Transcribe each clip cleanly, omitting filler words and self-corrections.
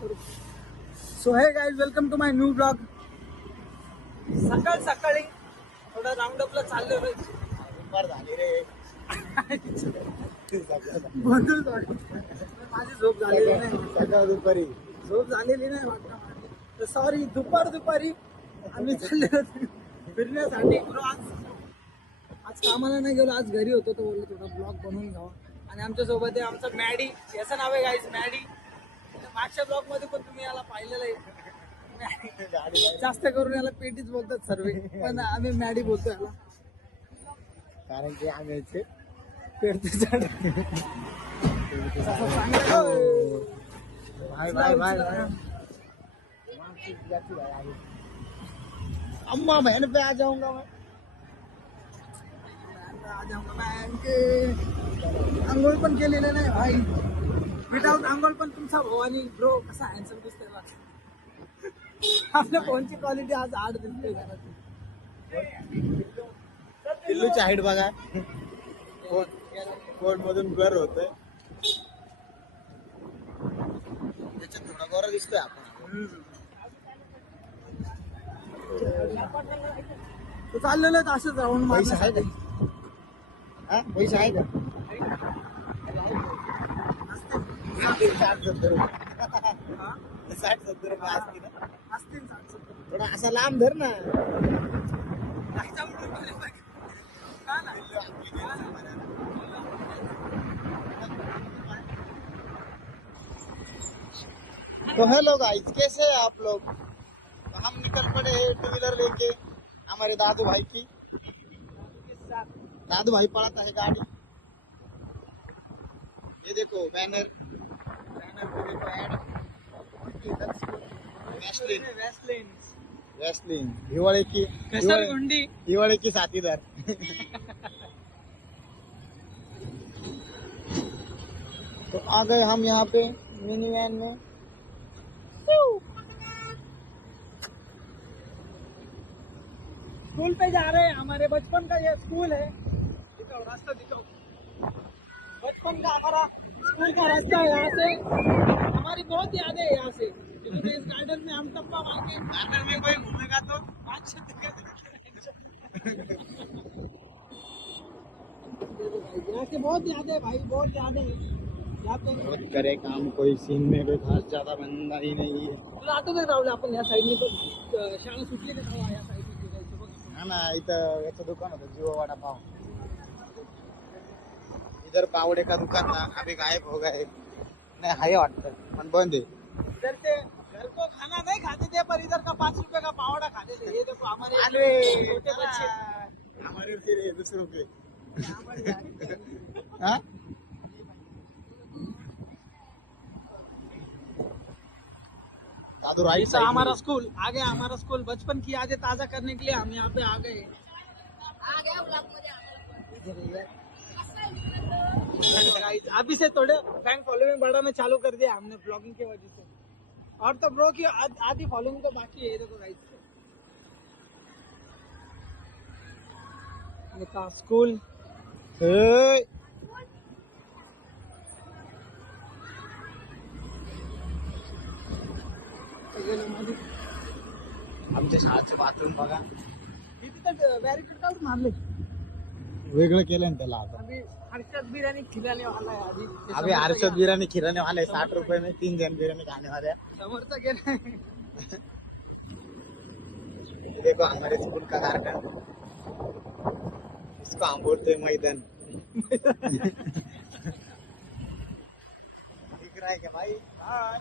So hey guys, welcome to my new blog. सकाळी थोडा round अपला चाललोय. दुपार झाली रे. बंदच वाटत. माझी झोप झालेली नाही. सकाळ दुपारी झोप झालेली नाही वाटतं माझी. तर सॉरी, दुपारी आम्ही चाललेलो फिरण्यासाठी. आज कामाला नाही गेलो, आज घरी होतो. तर बोललो थोडा ब्लॉग बनवून घ्यावा. आणि आमच्या सोबत आहे आमचा मॅडी. याचं नाव आहे गाईज मॅडी. मागच्या ब्लॉग मध्ये पण तुम्ही याला पाहिलेलं आहे. जास्त करून याला पेटीच बोलतात सर्व, पण आम्ही मॅडी बोलतो याला, कारण की आम्ही पेडते झाड. अम्मा बहन पे आ जाऊंगा मैं. आंघोळ पण केलेलं नाही भाई. विदाऊट आंघोळ पण तुमचा भाऊ आणि ब्रो कसा हँडसम दिसतोय बघ. आपल्या फोनची क्वालिटी आज 8 दिसते घरात. पिल्लूची हाईट बघा. फोन मधून ब्लर होतोय. त्याच्यात थोडा गोरा दिसतोय आपण. तो चाललेलं आहे असंच राहून. पैसा आहे का? हा पैसा आहे का? 60-70 रुपये. 60-70 रुपये असतील ना. असतील 60-70. थोडा असा लांब धर ना. तो हेलो गाइस, कैसे हैं आप लोग? तो हम निकल पड़े हैं 2 व्हीलर लेके हमारे दादू भाई की. दादू भाई पढ़ाता है गाड़ी. ये देखो बैनर पे देखो ऐड. वैसलीन हिवाड़े की साथीदार. तो आ गए हम यहाँ पे मिनी वैन में. स्कूल पे जा रहे हैं. हमारे बचपन का ये स्कूल है. दिखाओ रास्ता, दिखाओ. बचपन का हमारा स्कूल का रास्ता है. यहाँ से हमारी बहुत यादें है. यहाँ से इस गार्डन में हम टप्पा मार के, गार्डन में कोई घूमेगा तो यहाँ से बहुत यादें है भाई, बहुत यादें है. यहाँ पे करे काम कोई सीन में कोई खास ज्यादा बंदा ही नहीं है. तुला आठवत राहुल, आपण या साईडने पण शाळा सुटली का तेव्हा या साईडने गेलो बघ. हा ना, इथं याचं दुकान होतं जिओ वडा पाव. इधर पावड़े का दुकान था, अभी गायब हो गए. नहीं हाय वाटतं पण बंद आहे. इधर से घर को खाना नहीं खाते थे, पर इधर का 5 रुपए का पावड़ा खाते थे. ये देखो हमारे छोटे बच्चे. हमारे फिर 2 रुपये. हाँ? दादू राइट ऐसा हमारा स्कूल आ गया. हमारा स्कूल बचपन की यादें ताजा करने के लिए हम यहाँ पे आ गए. अभी से थोड़े फैन फॉलोइंग बढ़ाना चालू कर दिया हमने ब्लॉगिंग की वजह से. और तो ब्रो की आधी फॉलोइंग तो बाकी है. देखो गाइस, देखा स्कूल. ए, आमच्या शाळेचे बाथरूम बघा. बॅरिकेड काढून आणले. वेगळं केलं ना त्याला आता. अभी हर्षद बिर्याणी खिलाने वाला है. अभी हर्षद बिर्यानी खिलाने वाले 60 रुपए में 3 जन बिर्यानी खाने वाले हैं. समोरचा गेला. देखो हमारे स्कूल का गार्डन, इसको हम बोलते हैं मैदान. दिख रहा है क्या भाई? हाँ.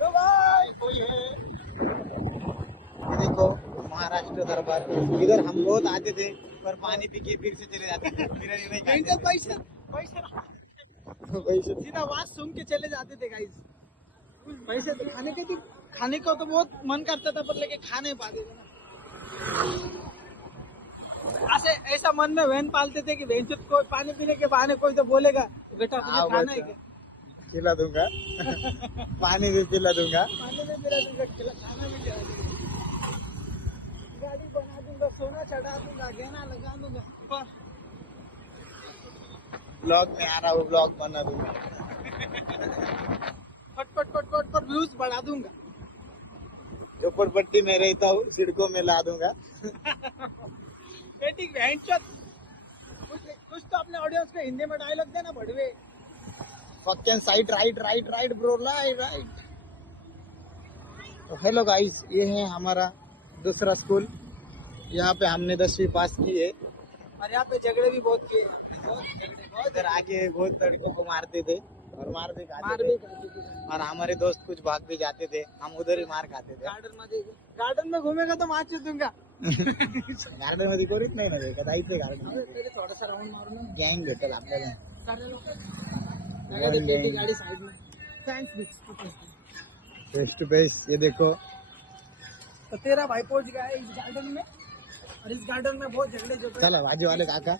तो भाई कोई है. ये देखो महाराष्ट्र दरबार. इधर हम बहुत आते थे, पर पानी पी के फिर से चले जाते थे. बिरयानी नहीं खाते. पैसे सीधा वास सुन के चले जाते थे गाइस. पैसे तो खाने को तो बहुत मन करता था, पर लेके खा नहीं पाते थे ना. ऐसे ऐसा मन में वहन पालते थे कि वेंचर कोई पानी पीने के बहाने कोई तो बोलेगा बेटा तुझे खाना है क्या? खिला दूंगा. पानी भी पिला दूंगा. पानी में पिला दूंगा, खाना भी खिला दूंगा, गाड़ी बना दूंगा, सोना चढ़ा दूंगा, गहना लगा दूंगा. ब्लॉग में आ रहा हूँ, ब्लॉग बना दूंगा. फट फट फट फट फट व्यूज बढ़ा दूंगा। झोपड़पट्टी में रहता हूँ, सिड़कों में ला दूंगा। बेटी कुछ कुछ तो अपने ऑडियंस को हिंदी में डायलॉग देना बड़वे। फक्कन side right right right bro, right right. तो हेलो गाइस, ये है हमारा दूसरा स्कूल। यहाँ पे हमने 10वीं पास की है। और यहाँ पे झगड़े भी बहुत किए हैं। बहुत झगड़े, बहुत इधर आके बहुत लड़कियों को मारते थे और मार भी मार खाते भी थे। खाते थे। और हमारे दोस्त कुछ भाग भी जाते थे, हम उधर ही मार खाते थे। गार्डन में घूमेगा तो मार दूंगा। गार्डन मध्ये कोणीच नाही ना, जायचं गार्डन थोडासा राउंड मारू ना। गँग भेटेल आपल्याला। चालेल लोक। लगा दे बेटी गाड़ी साइड में। थैंक्स बिच। फेस टू फेस ये देखो। तो तेरा भाई पहुंच गया है इस गार्डन में और इस गार्डन में बहुत झगड़े जो थे। चला भाजी वाले काका,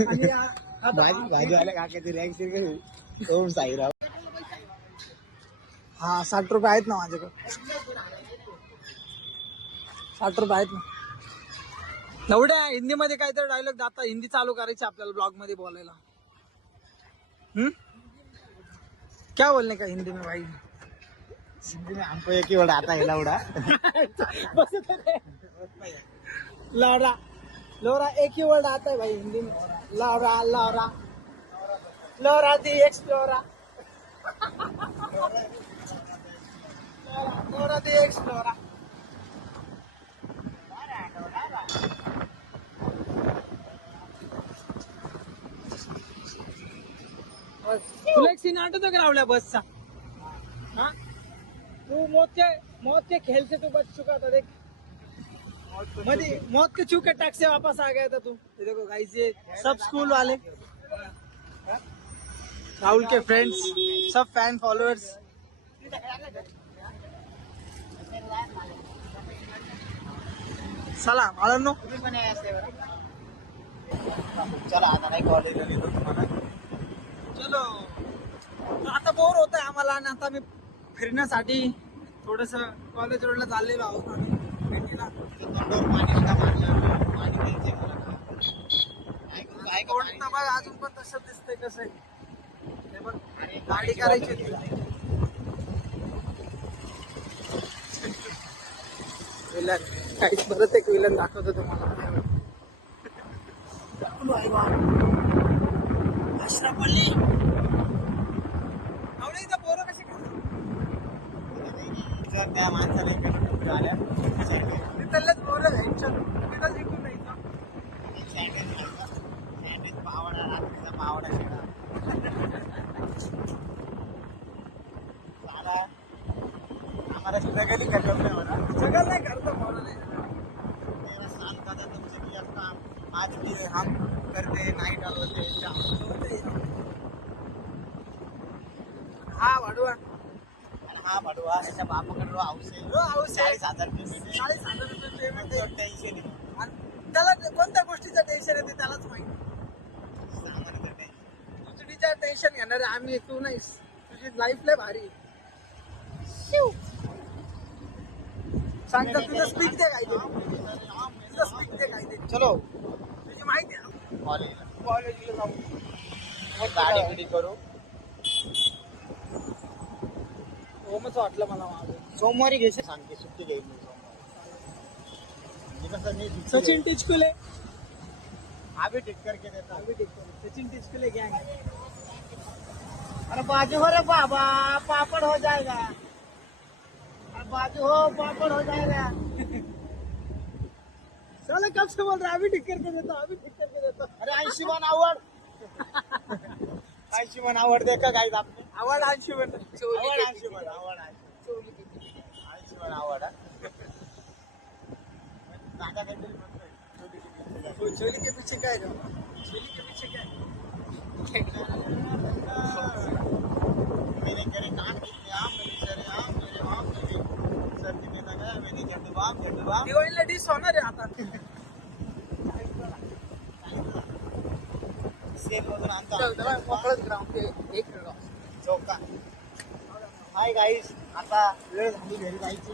आणि आता भाजी वाले काकाची रिॲक्शन कशी ओम साईराव। हा 60 रुपये आहेत ना माझ्याकडे। 60 रुपये आहेत ना। एवढ्या हिंदी मध्ये काहीतरी डायलॉग आता हिंदी चालू करायची आपल्याला ब्लॉग मध्ये बोलायला। क्या बोलने का हिंदी में भाई? हिंदी में हमको एक ही वर्ड आता है, लौड़ा। लौरा लौरा एक ही वर्ड आता है भाई हिंदी में। लौरा लौरा लौरा दी एक्सप्लोरा। लौरा दी एक्सप्लोरा। तुला एक सीन आठवतो का रावल्या बसचा? हाँ तू मौत के खेल से तू बच चुका था, देख मौत के छू के टक से वापस आ गया था तू। ये देखो गाइस, ये सब स्कूल वाले, राहुल के फ्रेंड्स, सब फैन फॉलोअर्स। सलाम आळनो। चला आता नाही कॉलेजला गेलो तुम्हाला। चलो आता बोर होत आहे आम्हाला आणि आता मी फिरण्यासाठी थोडस कॉलेज रोडला चाललेलो आहोत आम्ही भेटीला। तोंडावर पाणी सुद्धा मारलं, पाणी द्यायचंय मला का? काय तोंड बघ अजून पण तसं दिसतंय कसं आहे हे बघ। गाडी करायची होती तिला। विलन काहीच परत एक विलन दाखवतो तुम्हाला। अशरफ अली आवडे इथं पोरं कशी करतात? जर त्या माणसाला इकडे आल्या तिथलंच पोरं घ्यायचं तिथं जिंकून द्यायचं। सँडविच पावडा, रात्रीचा पावडा शेडा साला हमारा स्ट्रगल ही खत्म नहीं हो रहा। सगळं नाही करतो पोरं नाही। मेरा साल का था तुमसे किया काम, आज भी हम करते हैं, नाइट होते हा वाढवा हा भडवा त्याच्या बापाकडे हाऊस आहे, 40,000 पेमेंट 40,000 रुपये पेमेंट आहे। टेन्शन आहे, आणि त्याला कोणत्या गोष्टीचं टेन्शन येते त्यालाच माहिती। सामान्य टेन्शन। तुझीच्या टेन्शन घेणार आहे आम्ही, तू नाहीस। तुझी लाईफ लय भारी आहे। सांगता तुझं स्पीच दे काय ते, तुझं स्पीच दे काय ते। चलो तुझी माहिती आहे कॉलेजला कॉलेजला जाऊ गाडी बिडी करू। होमच वाटलं मला माझं। सोमवारी घ्यायचं सांगते, सुट्टी घेईल मी सोमवारी। कसं मी सचिन टिचकुले अभी ठीक करके देता हूँ। सचिन टिचकुले गँग। अरे बाजू हो रे बाबा, पापड़ हो जाएगा। अरे बाजू हो, पापड़ हो जाएगा। चलो कब से बोल रहा है? अभी ठीक करके देता हूँ, अभी ठीक करके देता हूँ। अरे अंशुमन आवड, अंशुमन आवड देखा गाइस आपने? आवड अंशुमन आवड अंशुमन, आवड अंशुमन आवड हा? दादा काहीतरी म्हणतोय, चोली के पीछे क्या है? चोली के पीछे क्या है? मेरे करे कान कितने आम, मेरे सरे आम, मेरे आम मेरे सर्दी में लगा, मैंने जब दिवाळीला डिश होणार आहे आता। सेल मधून आणतो मोकळच ग्राउंड एक चौका। हाय गाईस, आता वेळ झाली घरी जायची।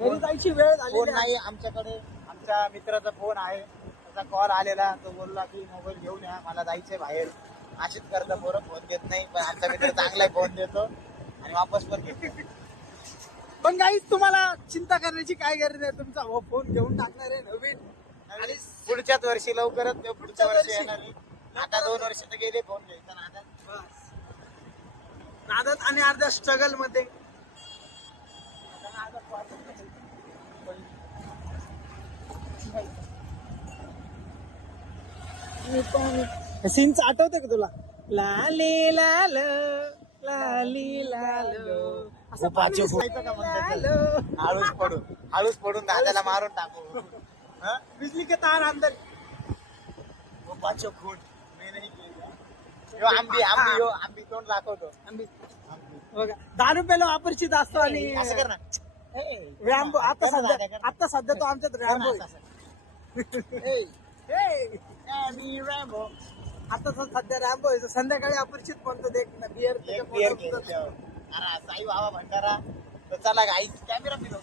घरी जायची वेळ फोन झाली नाही आमच्याकडे, आमच्या मित्राचा फोन आहे, त्याचा कॉल आलेला, तो बोलला की मोबाईल घेऊन या, मला जायचंय बाहेर। अशीच करता पोरं, फोन देत नाही. पण आमचा मित्र चांगला फोन देतो आणि वापस पण घेतो. पण गाईज तुम्हाला चिंता करण्याची काय गरज आहे. तुमचा फोन घेऊन टाकणार आहे नवीन. आणि पुढच्याच वर्षी लवकरच किंवा पुढच्या वर्षी वर्षी. येणार आहे. आता 2 वर्ष तर गेले फोन घ्यायचा ना आता. बस. नादात आणि अर्ध्या स्ट्रगल मध्ये. सीनच आठवतं का तुला? लाली लाल लाली लाल असं उपाची पाणी फुलायचं का म्हणतात लाल. त्याला? हळूच पडून दादाला मारून टाकू. हा? बिजली के तार अंदर. उपाची खून मी नाही केली. यो आंबी तोंड दाखवतो. आंबी. बघा, दारू प्यायला अपरिचित असतो आणि असं कर ना. रॅम्बो आता सध्या तो आमच्यात रॅम्बो असं, आहे. असं. मी रॅम्बो. आता तो सध्या रॅम्बो आहे. संध्याकाळी अपरिचित म्हणतो देख ना बिअर एक बिअर घेतल्यावर. अरे साई बाबा भंडारा. तर चला गाईस कॅमेरा फिरव.